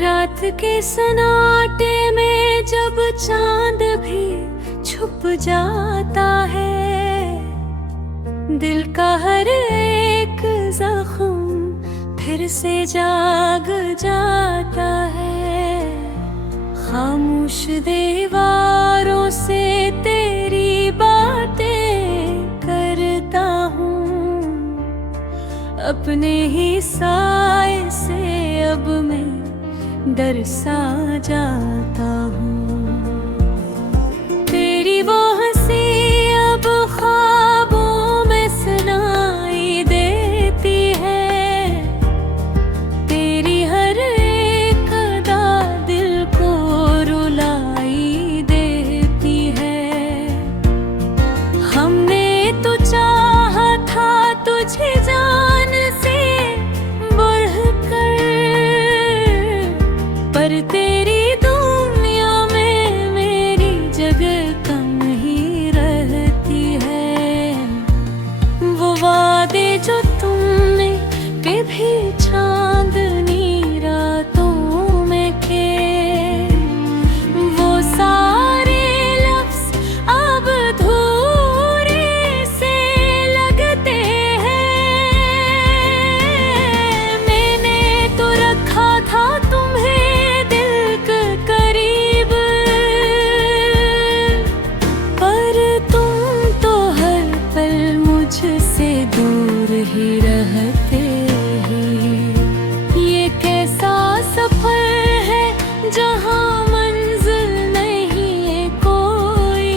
रात के सन्नाटे में जब चांद भी छुप जाता है, दिल का हर एक जख्म फिर से जाग जाता है। खामोश दीवारों से तेरी बातें करता हूँ, अपने ही साए से अब मैं डर सा जाता हूँ। तेरी वो हंसी अब ख्वाबों में सुनाई देती है, तेरी हर एक अदा दिल को रुलाई देती है। हमने तो चाहा था तुझे जान से बढ़कर, पर तेरी दुनिया में मेरी जगह कम ही रहती है। वो वादे जो तुमने कभी चांदनी रातों में किए, वो सारे लफ्ज़ अब अधूरे से लगते हैं। मैंने तो रखा था तुम्हें दिल के करीब, पर तुम तो हर पल मुझसे दूर ही रहते ही। ये कैसा सफर है जहाँ मंजिल नहीं है कोई,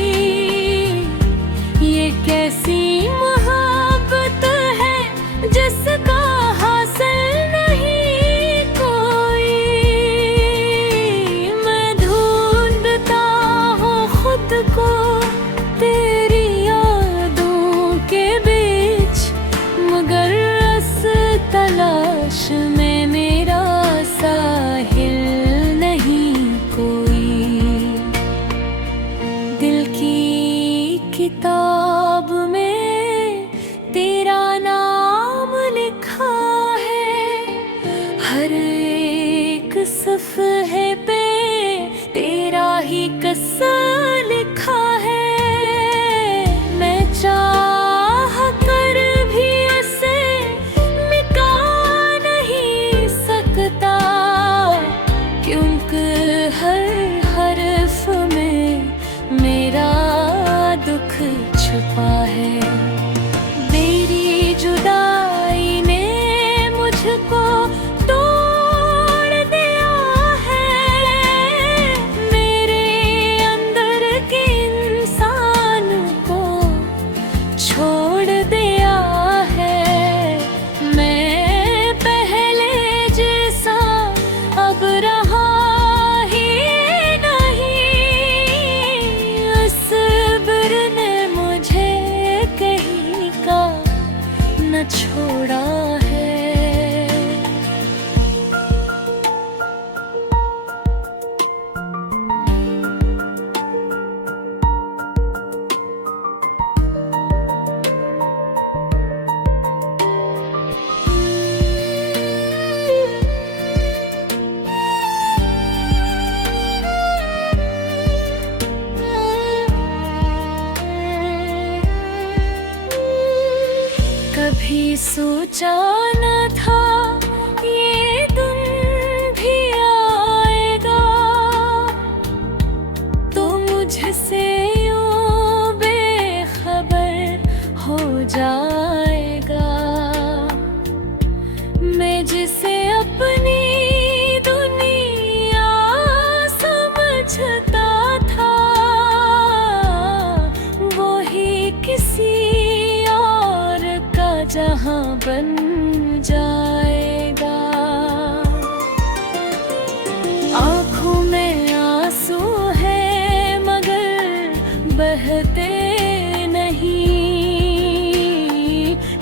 ये कैसी मोहब्बत है जिसका हासिल नहीं कोई। मैं ढूंढता हूँ खुद को तेरी यादों के बीच, मगर इस तलाश में मेरा साहिल नहीं कोई। दिल की किताब में तेरा नाम लिखा है, हर एक सफ़हे पे तेरा ही किस्सा लिखा है। मैं चाह कर भी इसे मिटा नहीं सकता, क्योंकि हर हर्फ में मेरा दुख छुपा है। मेरी जुदाई ने मुझको तोड़ दिया है, मेरे अंदर के इंसान को छोड़ दिया है। मैं पहले जैसा अब रहा ही नहीं, सब्र ने मुझे कहीं का न छोड़ा है। कभी सोचा न था ये दिन भी आएगा, तो मुझसे यूं बेखबर हो जाएगा। मैं जिसे अपनी दुनिया समझता था, वो ही किसी जहाँ बन जाएगा। आँखों में आंसू है मगर बहते नहीं,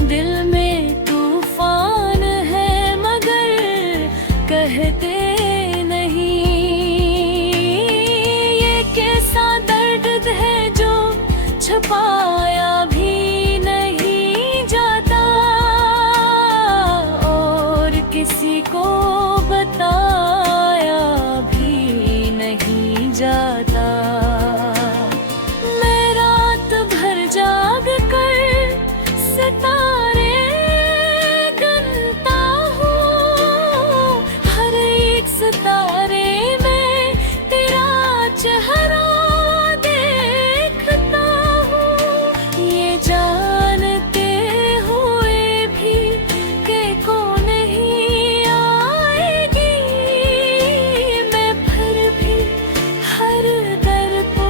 दिल में तूफान है मगर कहते नहीं। ये कैसा दर्द है जो छुपाया भी नहीं जाता, किसी को बताया जाता। मैं रात भर जाग कर सितारे गिनता हूँ, हर एक सितारे में तेरा चेहरा देखता हूँ। ये जानते हुए भी कि कौन नहीं आएगी, मैं फिर भी हर दर को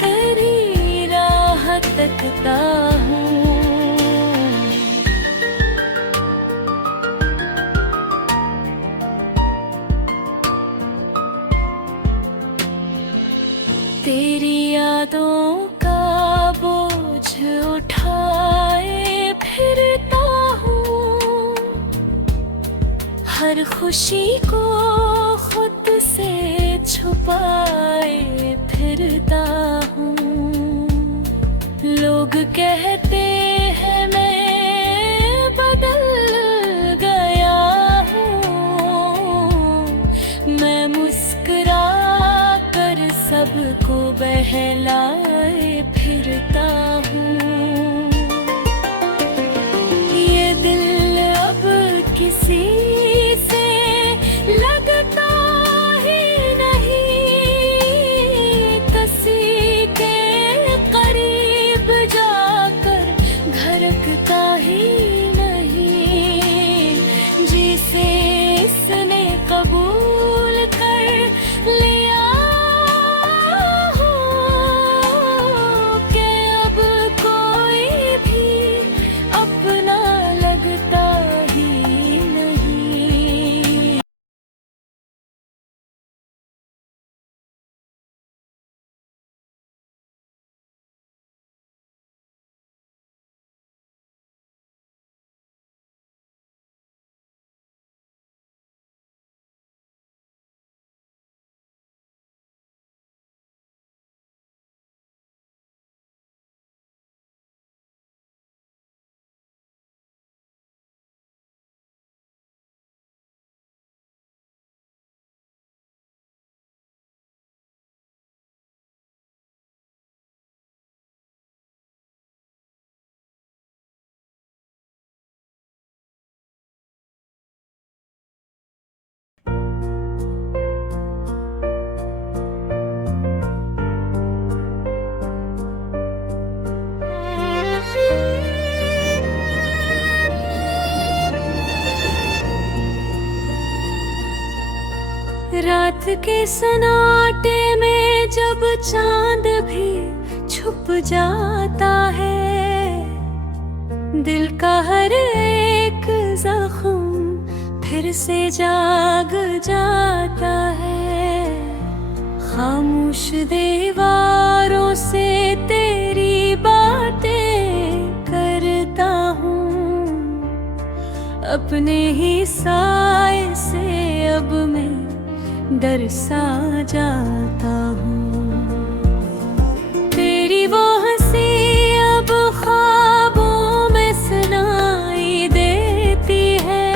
तेरी राह तकता हूँ। तेरी यादों का बोझ उठाए फिरता हूँ, हर खुशी को खुद से छुपाए फिरता हूँ। लोग कहते हैं मैं बदल गया हूँ, मैं मुस्कुरा कर सबको बहलाए फिरता हूँ। ये दिल अब किसी से लगता ही नहीं, किसी के करीब जाकर धड़कता ही नहीं। जिसे इसने कबूल कर लिया रात के सन्नाटे में जब चांद भी छुप जाता है, दिल का हर एक जख्म फिर से जाग जाता है। खामोश दीवारों से तेरी बातें करता हूँ, अपने ही साए से अब मैं डर सा जाता हूँ। तेरी वो हंसी अब ख्वाबों में सुनाई देती है,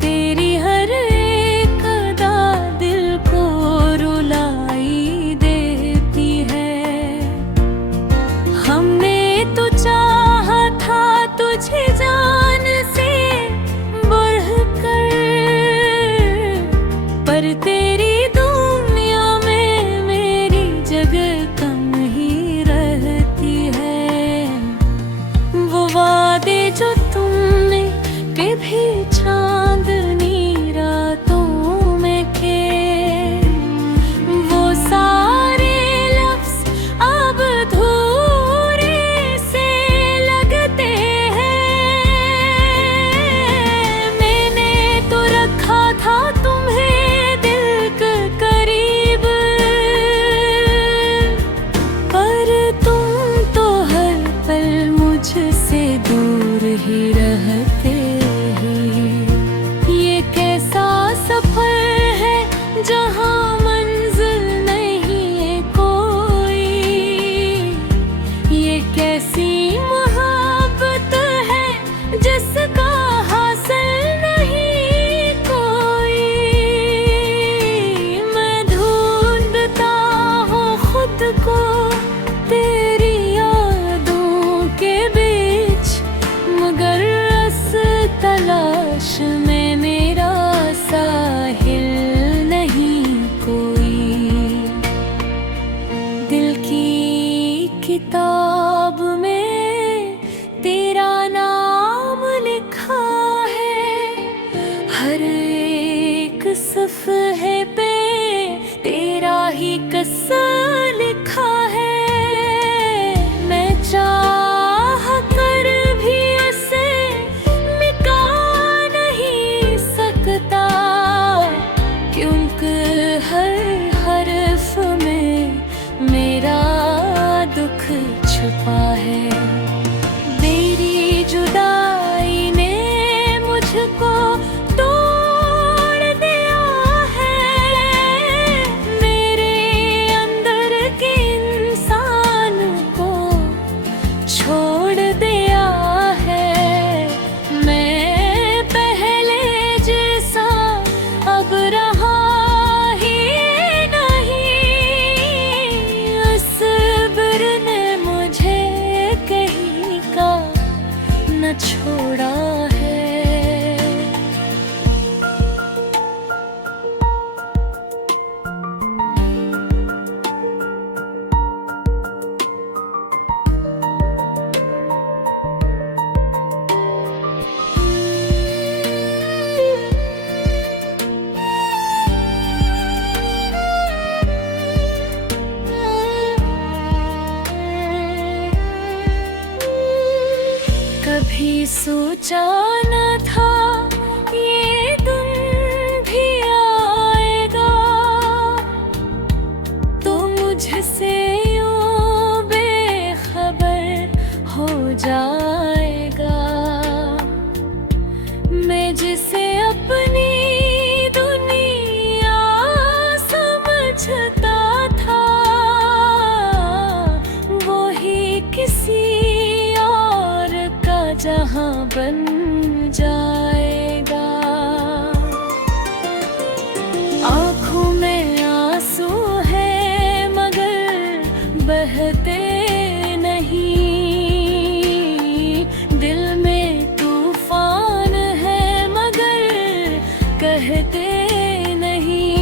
तेरी हर एक अदा दिल को रुलाई देती है। हमने तो चाहा था तुझे जान से बढ़कर, पर तेरी दुनिया में मेरी जगह कम ही रहती है। वो वादे जो तुमने कभी चांदनी रातों में किए, वो सारे लफ्ज़ अब अधूरे से लगते हैं। मैंने तो रखा था तुम्हें दिल के करीब, पर तुम तो हर पल मुझसे दूर ही रहते ही। ये कैसा सफर है जहाँ मंजिल नहीं है कोई, ये कैसी मोहब्बत है जिसका हासिल नहीं कोई। मैं धूल एक सफ़हे पे तेरा ही किस्सा लिखा है। मैं चाह कर भी इसे मिटा नहीं सकता, क्योंकि हर हर्फ में मेरा दुख छुपा है। मेरी जुदाई ने मुझको तोड़ दिया है, मेरे अंदर के इंसान को छोड़ दिया है। मैं पहले जैसा अब रहा ही नहीं, उस सब्र ने मुझे कहीं का न छोड़ा है। कभी सोचा न था ये दिन भी आएगा, तो मुझसे यूं बेखबर हो जाएगा। मैं जिसे अपनी दुनिया समझता था, वो ही किसी जहां बन जाएगा। आँखों में आंसू है मगर बहते नहीं, दिल में तूफान है मगर कहते नहीं।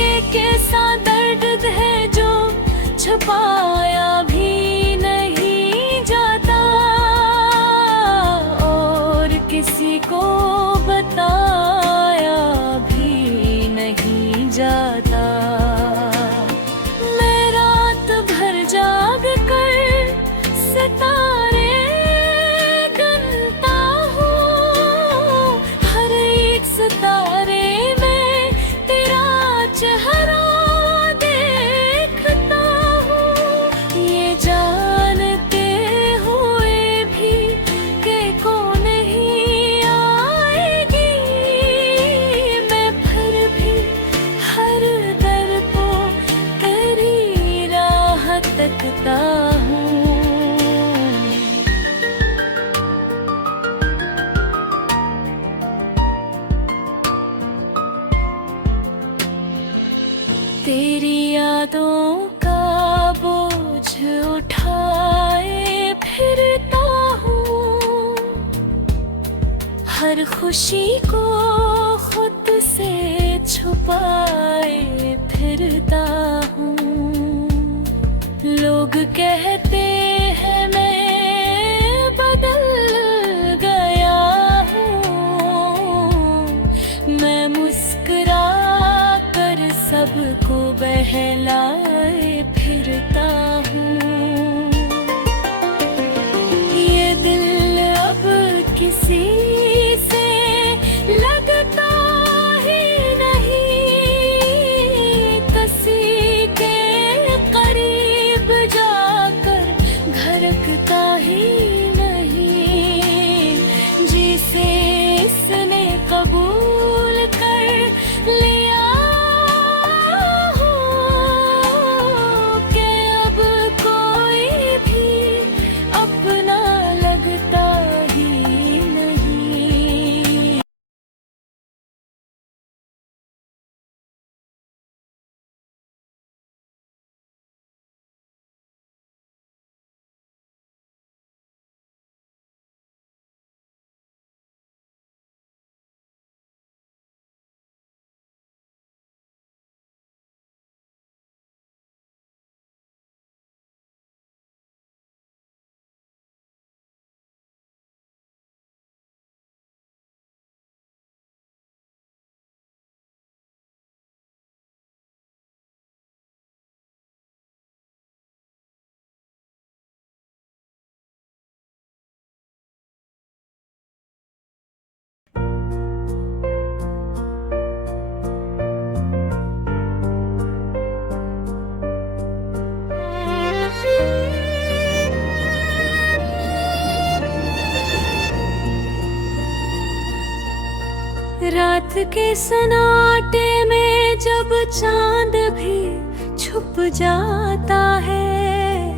ये कैसा दर्द है जो छुपाया भी किसी को बताया भी नहीं जाता। मैं रात भर जाग कर सितारे गिनता हूँ, हर एक सितारे में तेरा चेहरा देखता हूँ। ये जानते हुए भी कि कौन तकता हूँ। तेरी यादों का बोझ उठाए फिरता हूँ, हर खुशी को खुद से छुपाए फिरता हूँ। लोग कहते हैं मैं बदल गया हूँ, मैं मुस्कुरा कर सबको बहलाए फिरता हूँ। ये दिल अब किसी से लगता ही नहीं, किसी के करीब जाकर रात के सन्नाटे में जब चांद भी छुप जाता है,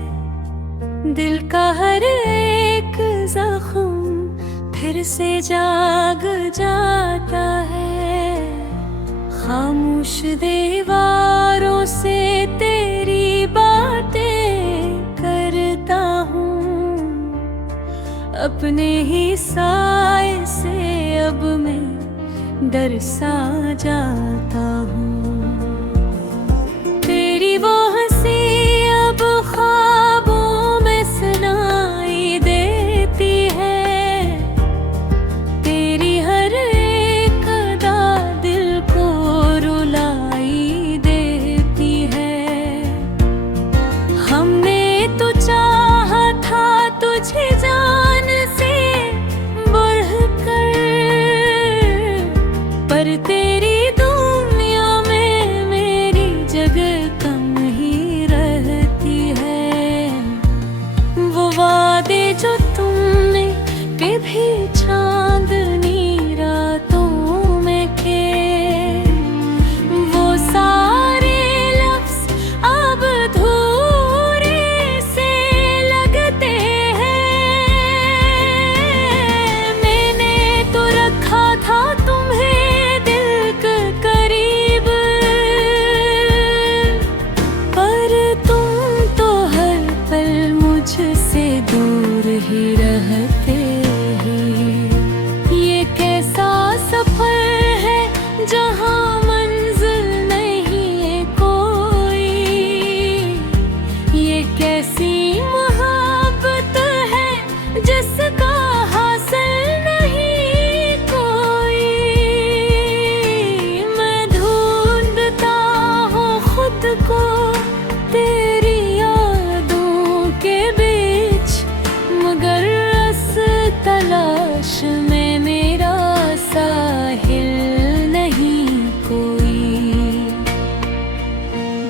दिल का हर एक जख्म फिर से जाग जाता है। खामोश दीवारों से तेरी बातें करता हूँ, अपने ही साए से अब मैं डर सा जाता हूँ। तेरी वो हंसी अब ख्वाबों में सुनाई देती है, तेरी हर एक अदा दिल को रुलाई देती है। हमने तो चाहा था तुझे जान से बढ़कर, पर तेरी दुनिया में मेरी जगह कम ही रहती है। वो वादे जो तुमने कभी चांदनी रातों में किए, वो सारे लफ्ज अब अधूरे से लगते हैं। मैंने तो रखा था तुम्हें दिल के करीब, पर तुम तो हर पल मुझसे दूर ही रहते ही। ये कैसा सफर है जहाँ मंजिल नहीं है कोई, ये कैसी मोहब्बत है जिसका हासिल नहीं कोई। मैं ढूंढता हूँ खुद को तेरी यादों के बीच, मगर इस तलाश में मेरा साहिल नहीं कोई।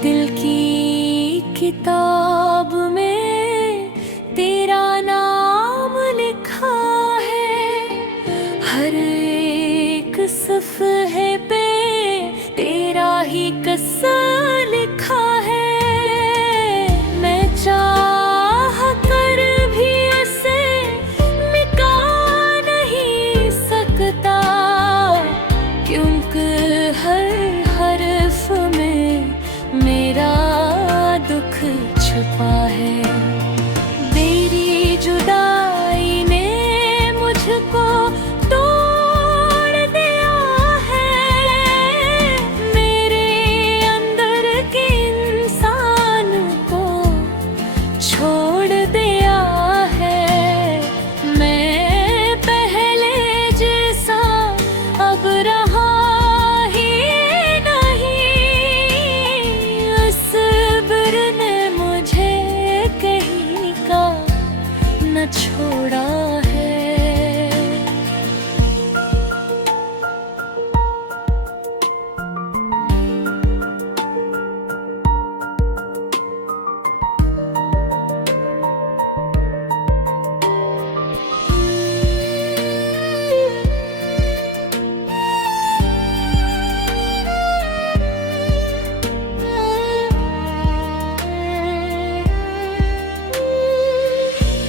दिल की किताब में तेरा नाम लिखा है, हर एक सफ़हे पे तेरा ही किस्सा लिखा है। मैं चाह कर भी इसे मिटा नहीं सकता, क्योंकि हर हर्फ में मेरा दुख छुपा है। मेरी जुदाई ने मुझको तोड़ दिया है, मेरे अंदर के इंसान को छोड़ दिया है। मैं पहले जैसा अब रहा ही नहीं, सब्र ने मुझे कहीं का न छोड़ा है।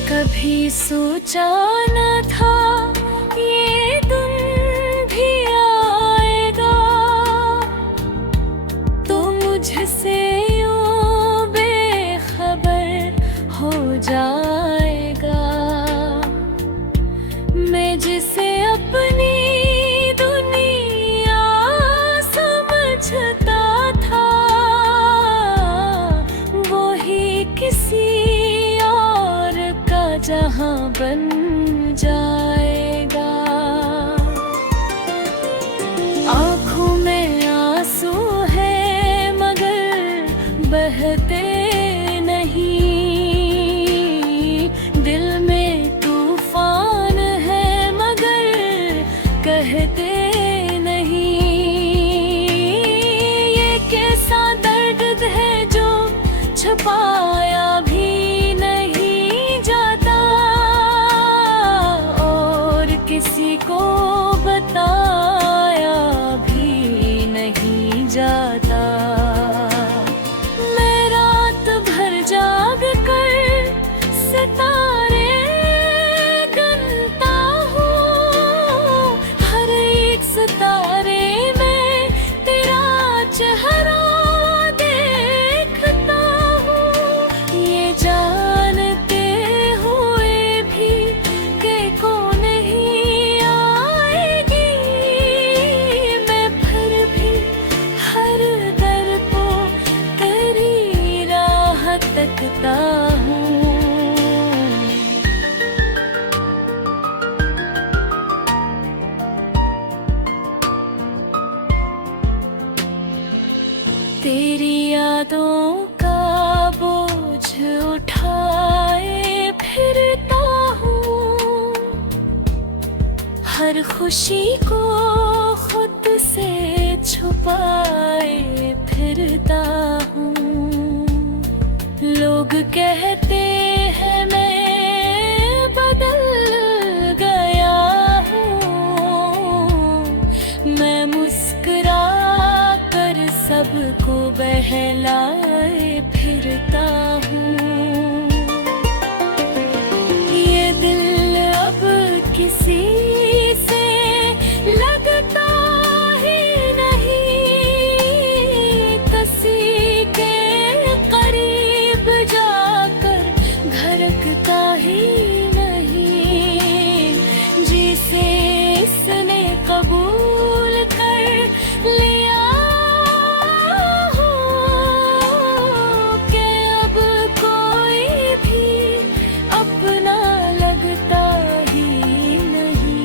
कभी सोचा न था ये दिन भी आएगा, तो मुझसे यूं बेखबर हो जाएगा। मैं जिसे अपनी दुनिया समझता था, वो ही किसी और का जहां बन तेरी यादों का बोझ उठाए फिरता हूँ, हर खुशी को खुद से छुपाए फिरता हूँ। लोग कहते हैं मैं बदल गया हूँ, मैं मुस्कुरा कर सबको बहलाए फिरता हूँ। ये दिल अब किसी से लगता ही नहीं, किसी के करीब जाकर घरकता ही नहीं। जिसे इसने कबूल कर लिया हो कि अब कोई भी अपना लगता ही नहीं।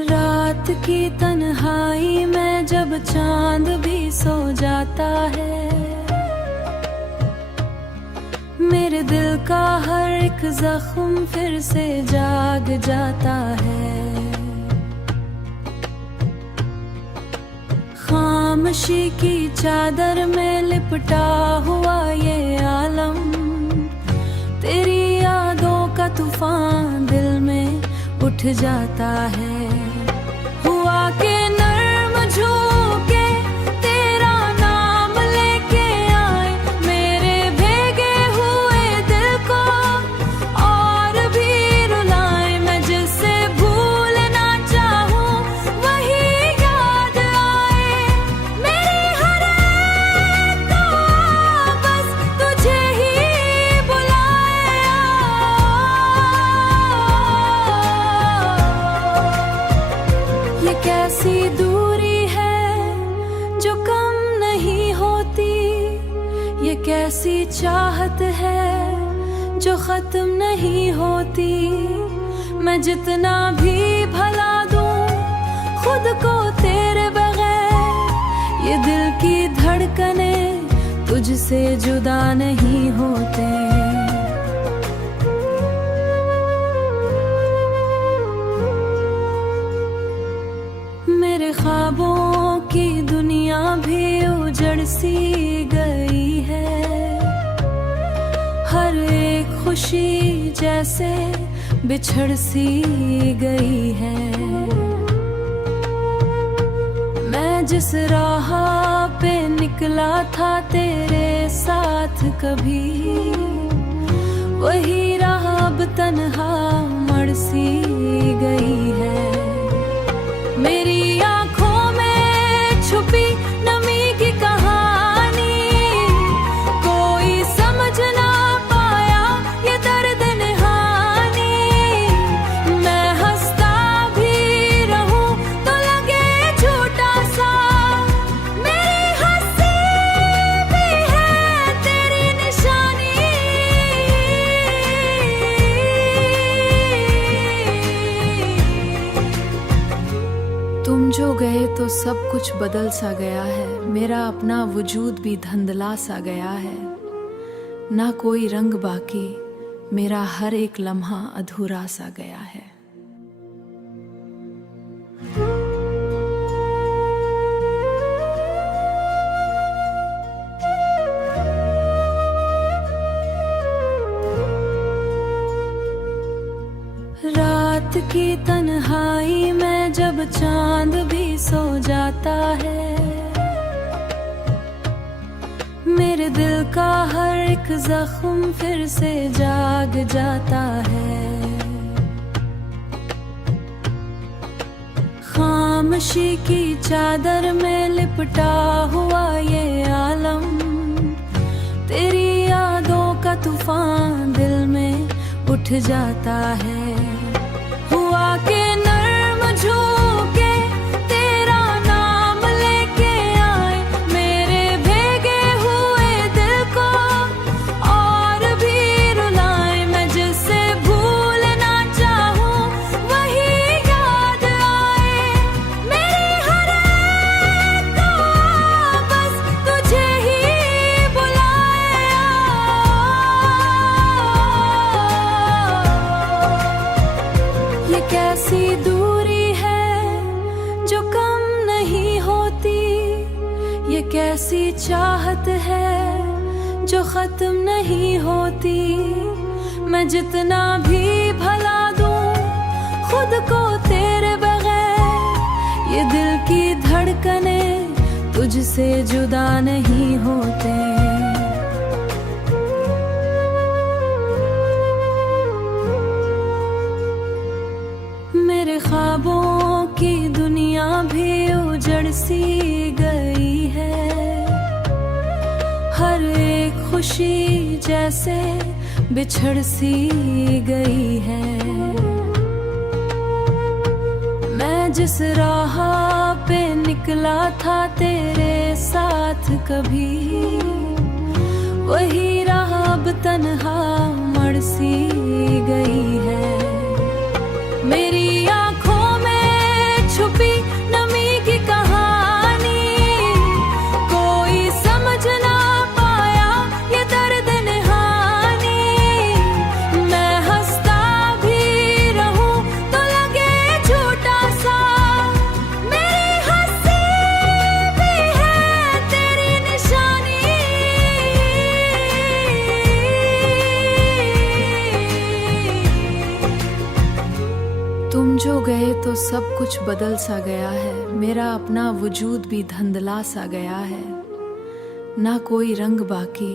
रात की तन्हाई में जब चांद भी सो जाता है, मेरे दिल का हर एक जख्म फिर से जाग जाता है। खामोशी की चादर में लिपटा हुआ ये आलम, तेरी यादों का तूफान दिल में उठ जाता है। हुआ के नर्म झोंके तेरा नाम लेके आए मेरे भीगे हुए दिल को, और भी रुलाए। मैं जिसे भूलना चाहूं वही याद आए, मेरी हर एक दुआ बस तुझे ही बुलाए। ये कैसी दूरी है जो कम नहीं होती, ये कैसी चाहत है जो खत्म नहीं होती। मैं जितना भी भला दूं खुद को तेरे बगैर, ये दिल की धड़कने तुझसे जुदा नहीं होते। मेरे ख्वाबों की दुनिया भी उजड़ सी गई है, हर एक खुशी जैसे बिछड़ सी गई है। मैं जिस राह पे निकला था तेरे साथ कभी, वही राह अब तन्हा मर सी गई है। मेरी आंखों में छुपी नमी की कहानी कोई समझ ना पाया, ये दर्द निहानी। मैं हंसता भी रहूं तो लगे झूठा सा, मेरी हंसी भी है तेरी निशानी। तुम जो गए तो सब कुछ बदल सा गया है, मेरा अपना वजूद भी धुंधला सा गया है। ना कोई रंग बाकी, मेरा हर एक लम्हा अधूरा सा गया है। की तन्हाई में जब चांद भी सो जाता है, मेरे दिल का हर एक जख्म फिर से जाग जाता है। खामोशी की चादर में लिपटा हुआ ये आलम, तेरी यादों का तूफान दिल में उठ जाता है। हुआ के नर्म झोंके तेरा नाम लेके आए, मेरे भीगे हुए दिल को और भी रुलाए। मैं जिसे भूलना चाहूं वही याद आए, मेरी हर एक दुआ बस तुझे ही बुलाए। ये कैसी दूरी है जो कम नहीं होती, ये कैसी चाहत है जो खत्म नहीं होती। मैं जितना भी भला दूं खुद को तेरे बगैर, ये दिल की धड़कने तुझसे जुदा नहीं होते। मेरे ख्वाबों की दुनिया भी उजड़ सी गई है, हर एक खुशी जैसे बिछड़ सी गई है। मैं जिस राह पे निकला था तेरे साथ कभी, वही राह अब तन्हा मड़ सी गई है। मेरी आंखों में छुपी नमी की कहानी, कोई समझ ना पाया ये दर्द निहानी। मैं हंसता भी रहूं तो लगे झूठा सा, मेरी हंसी भी है तेरी निशानी। तुम जो गए तो सब कुछ बदल सा गया है, मेरा अपना वजूद भी धुंधला सा गया है। ना कोई रंग बाकी,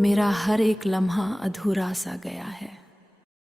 मेरा हर एक लम्हा अधूरा सा गया है।